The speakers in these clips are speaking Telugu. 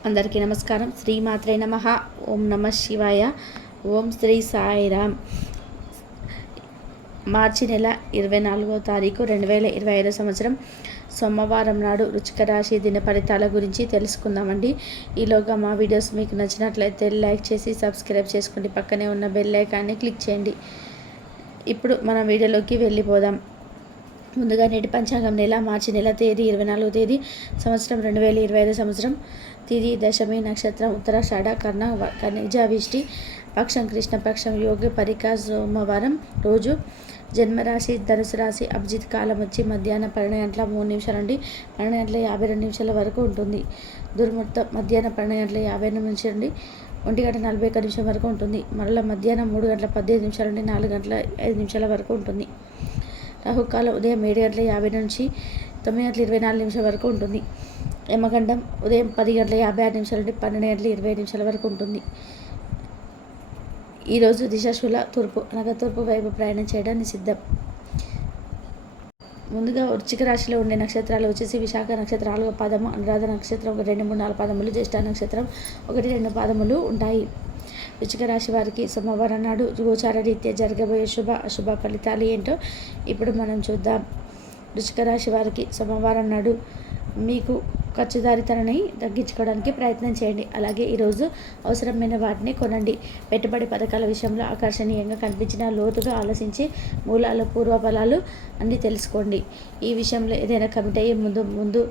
అందరికీ నమస్కారం. శ్రీమాత్రే నమ. ఓం నమ శివాయ. ఓం శ్రీ సాయిరామ్ మార్చి నెల ఇరవై నాలుగో తారీఖు రెండు వేల ఇరవై ఐదో సంవత్సరం. సోమవారం నాడు రుచిక రాశి దిన ఫలితాల గురించి తెలుసుకుందామండి. ఈలోగా మా వీడియోస్ మీకు నచ్చినట్లయితే లైక్ చేసి సబ్స్క్రైబ్ చేసుకోండి పక్కనే ఉన్న బెల్ ఐకాన్ని క్లిక్ చేయండి. ఇప్పుడు మనం వీడియోలోకి వెళ్ళిపోదాం. ముందుగా నేటి పంచాంగం నెల మార్చి నెల తేదీ ఇరవై నాలుగో తేదీ సంవత్సరం రెండు వేల ఇరవై ఐదు సంవత్సరం. తిది దశమి నక్షత్రం ఉత్తరాషాఢ కర్ణ కనిజావిష్టి పక్షం కృష్ణపక్షం యోగి పరిక సోమవారం రోజు జన్మరాశి ధనుసు రాశి అభిజిత్ కాలం వచ్చి మధ్యాహ్నం పన్నెండు గంటల మూడు నిమిషాల నుండి పన్నెండు గంటల యాభై రెండు నిమిషాల వరకు ఉంటుంది. దుర్ముహూర్తం మధ్యాహ్నం పన్నెండు గంటల యాభై ఎనిమిది నిమిషాల నుండి ఒంటి గంట నలభై ఒక్క నిమిషం వరకు ఉంటుంది. మరలా మధ్యాహ్నం మూడు గంటల పద్దెనిమిది నిమిషాల నుండి నాలుగు గంటల ఐదు నిమిషాల వరకు ఉంటుంది. రాహుకాలం ఉదయం ఏడు గంటల యాభై నుంచి తొమ్మిది గంటల ఇరవై నాలుగు నిమిషాల వరకు ఉంటుంది. యమగండం ఉదయం పది గంటల యాభై ఆరు నిమిషాల నుండి పన్నెండు గంటల ఇరవై నిమిషాల వరకు ఉంటుంది. ఈరోజు దిశాశూల తూర్పు అనగా తూర్పు వైపు ప్రయాణం చేయడం సిద్ధం ముందుగా వృచ్చిక రాశిలో ఉండే నక్షత్రాలు వచ్చేసి విశాఖ నక్షత్రం నాలుగో పాదము అనురాధ నక్షత్రం ఒక రెండు మూడు నాలుగు పాదములు జ్యేష్ఠ నక్షత్రం ఒకటి రెండు పాదములు ఉంటాయి. వృశ్చిక రాశి వారికి సోమవారం నాడు గోచార రీత్యా జరగబోయే శుభ అశుభ ఫలితాలు ఏంటో ఇప్పుడు మనం చూద్దాం. వృశ్చిక రాశి వారికి సోమవారం నాడు మీకు ఖర్చుదారితనాన్ని తగ్గించుకోవడానికి ప్రయత్నం చేయండి. అలాగే ఈరోజు అవసరమైన వాటిని కొనండి. పెట్టుబడి పథకాల విషయంలో ఆకర్షణీయంగా కనిపించిన లోతుగా ఆలోచించి మూలాలు పూర్వఫలాలు అన్నీ తెలుసుకోండి. ఈ విషయంలో ఏదైనా కమిటీ అయ్యే ముందు ముందు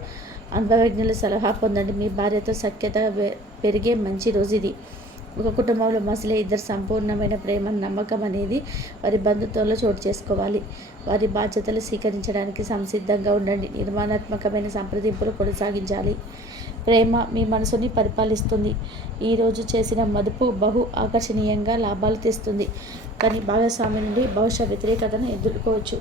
అనుభవజ్ఞుల సలహా పొందండి. మీ భార్యతో సఖ్యత పెరిగే మంచి రోజు ఇది. ఒక కుటుంబంలో మసలే ఇద్దరు సంపూర్ణమైన ప్రేమ నమ్మకం అనేది వారి బంధుత్వంలో చోటు చేసుకోవాలి. వారి బాధ్యతలు స్వీకరించడానికి సంసిద్ధంగా ఉండండి. నిర్మాణాత్మకమైన సంప్రదింపులు కొనసాగించాలి. ప్రేమ మీ మనసుని పరిపాలిస్తుంది. ఈరోజు చేసిన మదుపు బహు ఆకర్షణీయంగా లాభాలు తెస్తుంది. కానీ భాగస్వామి నుండి బహుశా వ్యతిరేకతను ఎదుర్కోవచ్చు.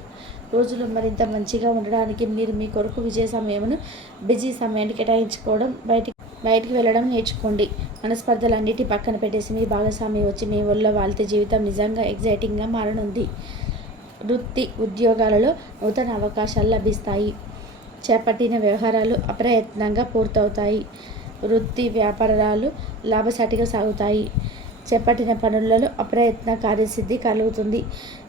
రోజులు మరింత మంచిగా ఉండడానికి మీరు మీ కొరకు విజయ సమయమును బిజీ సమయాన్ని కేటాయించుకోవడం బయటికి బయటికి వెళ్ళడం నేర్చుకోండి. మనస్పర్ధలన్నిటి పక్కన పెట్టేసి మీ భాగస్వామి వచ్చి మీ ఊళ్ళో వాళ్ళతో జీవితం నిజంగా ఎగ్జైటింగ్గా మారనుంది. వృత్తి ఉద్యోగాలలో నూతన అవకాశాలు లభిస్తాయి. చేపట్టిన వ్యవహారాలు అప్రయత్నంగా పూర్తవుతాయి. వృత్తి వ్యాపారాలు లాభసాటిగా సాగుతాయి. చేపట్టిన పనులలో అప్రయత్న కార్యసిద్ధి కలుగుతుంది.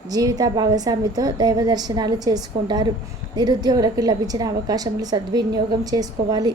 జీవిత భాగస్వామితో దైవ దర్శనాలు చేసుకుంటారు. నిరుద్యోగులకు లభించిన అవకాశములు సద్వినియోగం చేసుకోవాలి.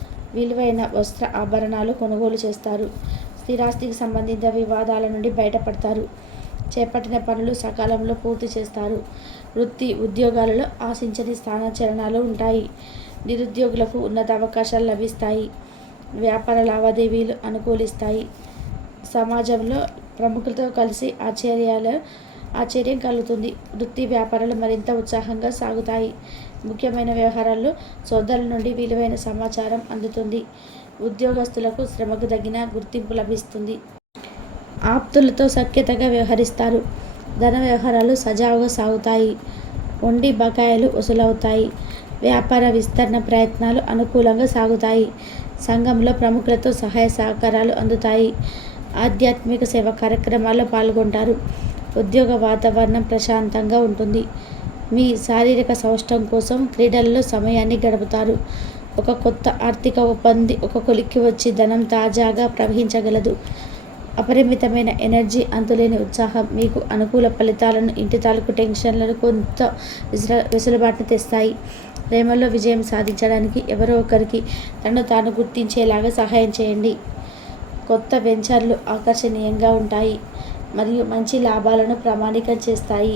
విలువైన వస్త్ర ఆభరణాలు కొనుగోలు చేస్తారు. స్థిరాస్తికి సంబంధిత వివాదాల నుండి బయటపడతారు. చేపట్టిన పనులు సకాలంలో పూర్తి చేస్తారు. వృత్తి ఉద్యోగాలలో ఆశించని స్థానచరణాలు ఉంటాయి. నిరుద్యోగులకు ఉన్నత అవకాశాలు లభిస్తాయి. వ్యాపార లావాదేవీలు అనుకూలిస్తాయి. సమాజంలో ప్రముఖులతో కలిసి ఆశ్చర్యాలు ఆశ్చర్యం కలుగుతుంది. వృత్తి వ్యాపారాలు మరింత ఉత్సాహంగా సాగుతాయి. ముఖ్యమైన వ్యవహారాల్లో సోదరుల నుండి విలువైన సమాచారం అందుతుంది. ఉద్యోగస్తులకు శ్రమకు తగిన గుర్తింపు లభిస్తుంది. ఆప్తులతో సఖ్యతగా వ్యవహరిస్తారు. ధన వ్యవహారాలు సజావుగా సాగుతాయి. వండి బకాయిలు వసూలవుతాయి. వ్యాపార విస్తరణ ప్రయత్నాలు అనుకూలంగా సాగుతాయి. సంఘంలో ప్రముఖులతో సహాయ సహకారాలు అందుతాయి. ఆధ్యాత్మిక సేవ కార్యక్రమాల్లో పాల్గొంటారు. ఉద్యోగ వాతావరణం ప్రశాంతంగా ఉంటుంది. మీ శారీరక సౌష్టం కోసం క్రీడల్లో సమయాన్ని గడుపుతారు. ఒక కొత్త ఆర్థిక ఒప్పంది ఒక కొలిక్కి వచ్చి ధనం తాజాగా ప్రవహించగలదు. అపరిమితమైన ఎనర్జీ అంతులేని ఉత్సాహం మీకు అనుకూల ఫలితాలను ఇంటి తాలూకు టెన్షన్లను కొంత విసుల వెసులుబాటును తెస్తాయి. ప్రేమలో విజయం సాధించడానికి ఎవరో ఒకరికి తనను తాను గుర్తించేలాగా సహాయం చేయండి. కొత్త వెంచర్లు ఆకర్షణీయంగా ఉంటాయి మరియు మంచి లాభాలను ప్రామాణికం చేస్తాయి.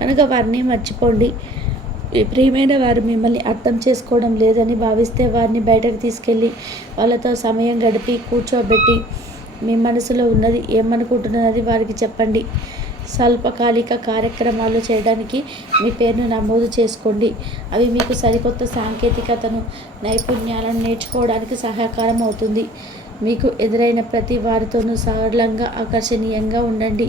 కనుక వారిని మర్చిపోండి. ప్రియమైన వారు మిమ్మల్ని అర్థం చేసుకోవడం లేదని భావిస్తే వారిని బయటకు తీసుకెళ్ళి వాళ్ళతో సమయం గడిపి కూర్చోబెట్టి మీ మనసులో ఉన్నది ఏమనుకుంటున్నది వారికి చెప్పండి. స్వల్పకాలిక కార్యక్రమాలు చేయడానికి మీ పేరును నమోదు చేసుకోండి. అవి మీకు సరికొత్త సాంకేతికతను నైపుణ్యాలను నేర్చుకోవడానికి సహకారం అవుతుంది. మీకు ఎదురైన ప్రతి వారితోనూ సరళంగా ఆకర్షణీయంగా ఉండండి.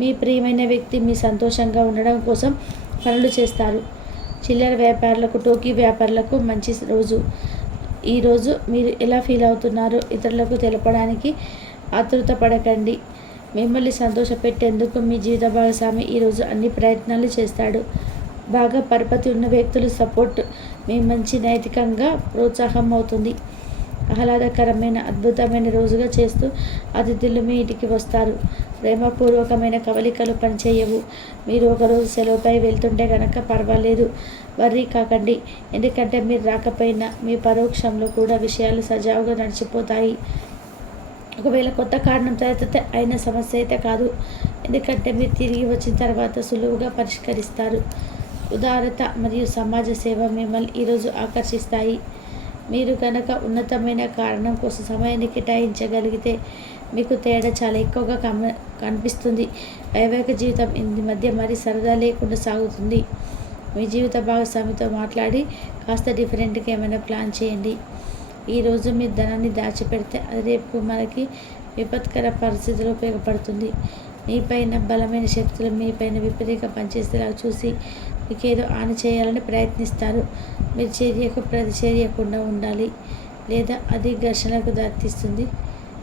మీ ప్రియమైన వ్యక్తి మీ సంతోషంగా ఉండడం కోసం పనులు చేస్తారు. చిల్లర వ్యాపారులకు టోకీ వ్యాపారులకు మంచి రోజు. ఈరోజు మీరు ఎలా ఫీల్ అవుతున్నారో ఇతరులకు తెలపడానికి ఆతృత పడకండి. మిమ్మల్ని సంతోషపెట్టేందుకు మీ జీవిత భాగస్వామి ఈరోజు అన్ని ప్రయత్నాలు చేస్తాడు. బాగా పరపతి ఉన్న వ్యక్తులు సపోర్ట్ మీ మంచి నైతికంగా ప్రోత్సాహం అవుతుంది ఆహ్లాదకరమైన అద్భుతమైన రోజుగా చేస్తూ అతిథులు మీ ఇంటికి వస్తారు. ప్రేమపూర్వకమైన కవలికలు పనిచేయవు. మీరు ఒకరోజు సెలవుపై వెళ్తుంటే కనుక పర్వాలేదు. వర్రీ కాకండి. ఎందుకంటే మీరు రాకపోయినా మీ పరోక్షంలో కూడా విషయాలు సజావుగా నడిచిపోతాయి. ఒకవేళ కొత్త కారణం తర్వాత అయిన సమస్య అయితే కాదు. ఎందుకంటే మీరు తిరిగి వచ్చిన తర్వాత సులువుగా పరిష్కరిస్తారు. ఉదారత మరియు సమాజ సేవ మిమ్మల్ని ఈరోజు ఆకర్షిస్తాయి. మీరు కనుక ఉన్నతమైన కారణం కోసం సమయాన్ని కేటాయించగలిగితే మీకు తేడా చాలా ఎక్కువగా కమ కనిపిస్తుంది. వైవాహిక జీవితం ఇంది మధ్య మరి సరదా లేకుండా సాగుతుంది. మీ జీవిత భాగస్వామితో మాట్లాడి కాస్త డిఫరెంట్గా ఏమైనా ప్లాన్ చేయండి. ఈరోజు మీ ధనాన్ని దాచిపెడితే అది రేపు మనకి విపత్కర పరిస్థితులు ఉపయోగపడుతుంది. మీపైన బలమైన శక్తులు మీపైన విపరీతంగా పనిచేసేలా చూసి మీకు ఏదో హాని చేయాలని ప్రయత్నిస్తారు. మీరు చర్యకు ప్రతిచర్యకుండా ఉండాలి. లేదా అది ఘర్షణకు దారితీస్తుంది.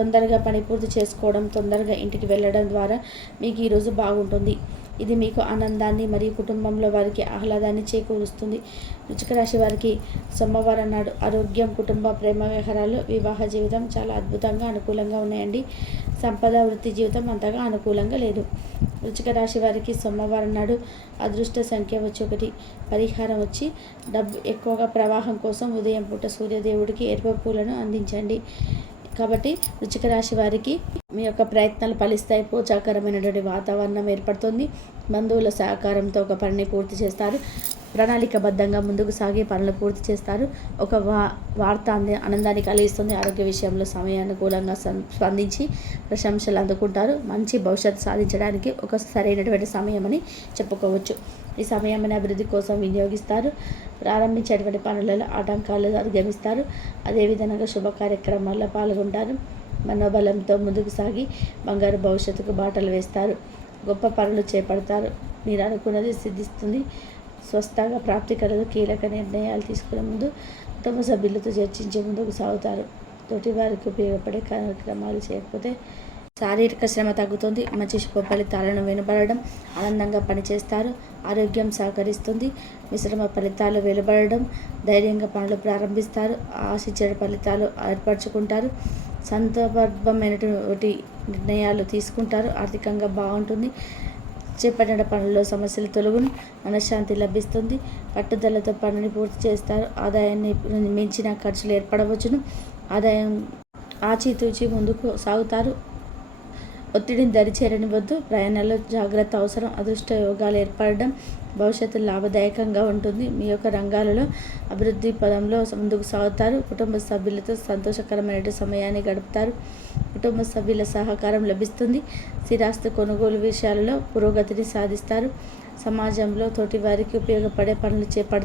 తొందరగా పని పూర్తి చేసుకోవడం తొందరగా ఇంటికి వెళ్ళడం ద్వారా మీకు ఈరోజు బాగుంటుంది. ఇది మీకు ఆనందాన్ని మరియు కుటుంబంలో వారికి ఆహ్లాదాన్ని చేకూరుస్తుంది. రుచికరాశి రాశి వారికి సోమవారం నాడు ఆరోగ్యం కుటుంబ ప్రేమ వ్యవహారాలు వివాహ జీవితం చాలా అద్భుతంగా అనుకూలంగా ఉన్నాయండి. సంపద వృత్తి జీవితం అంతగా అనుకూలంగా లేదు. వృచ్చిక రాశి వారికి సోమవారం నాడు అదృష్ట సంఖ్య వచ్చి ఒకటి. పరిహారం వచ్చి డబ్బు ఎక్కువగా ప్రవాహం కోసం ఉదయం పూట సూర్యదేవుడికి ఎరుపు పూలను అందించండి. కాబట్టి వృచ్చిక రాశి వారికి మీ యొక్క ప్రయత్నాలు ఫలిస్తాయి. పోచాకరమైనటువంటి వాతావరణం ఏర్పడుతుంది. బంధువుల సహకారంతో ఒక పనిని పూర్తి చేస్తారు. ప్రణాళికబద్ధంగా ముందుకు సాగే పనులు పూర్తి చేస్తారు. ఒక వా వార్త అంది ఆనందాన్ని కలిగిస్తుంది. ఆరోగ్య విషయంలో సమయానుకూలంగా స్పందించి ప్రశంసలు అందుకుంటారు. మంచి భవిష్యత్తు సాధించడానికి ఒక సరైనటువంటి సమయం అని చెప్పుకోవచ్చు. ఈ సమయాన్ని అభివృద్ధి కోసం వినియోగిస్తారు. ప్రారంభించేటువంటి పనులలో ఆటంకాలు అధిగమిస్తారు. అదేవిధంగా శుభ కార్యక్రమాల్లో పాల్గొంటారు. మనోబలంతో ముందుకు సాగి బంగారు భవిష్యత్తుకు బాటలు వేస్తారు. గొప్ప పనులు చేపడతారు. మీరు అనుకున్నది సిద్ధిస్తుంది. స్వస్థగా ప్రాప్తి కలదు. కీలక నిర్ణయాలు తీసుకునే ముందు కుటుంబ సభ్యులతో చర్చించే ముందుకు సాగుతారు. తోటి వారికి ఉపయోగపడే కార్యక్రమాలు చేయకపోతే శారీరక శ్రమ తగ్గుతుంది. మంచి శుభ ఫలితాలను వెనబడడం ఆనందంగా పనిచేస్తారు. ఆరోగ్యం సహకరిస్తుంది. మిశ్రమ ఫలితాలు వెలువడడం ధైర్యంగా పనులు ప్రారంభిస్తారు. ఆశించిన ఫలితాలు ఏర్పరచుకుంటారు. సందర్భమైనటువంటి నిర్ణయాలు తీసుకుంటారు. ఆర్థికంగా బాగుంటుంది. చేపట్టిన పనుల్లో సమస్యలు తొలగును మనశ్శాంతి లభిస్తుంది. పట్టుదలతో పనిని పూర్తి చేస్తారు. ఆదాయాన్ని మించిన ఖర్చులు ఏర్పడవచ్చును. ఆదాయం ఆచితూచి ముందుకు సాగుతారు. ఒత్తిడిని దరిచేరనివద్దు. ప్రయాణాల్లో జాగ్రత్త అవసరం. అదృష్ట యోగాలు ఏర్పడడం భవిష్యత్తు లాభదాయకంగా ఉంటుంది. మీ యొక్క రంగాలలో అభివృద్ధి పదంలో ముందుకు సాగుతారు. కుటుంబ సభ్యులతో సంతోషకరమైన సమయాన్ని గడుపుతారు. కుటుంబ సభ్యుల సహకారం లభిస్తుంది. స్థిరాస్తి కొనుగోలు విషయాలలో పురోగతిని సాధిస్తారు. సమాజంలో తోటి వారికి ఉపయోగపడే పనులు చేపడ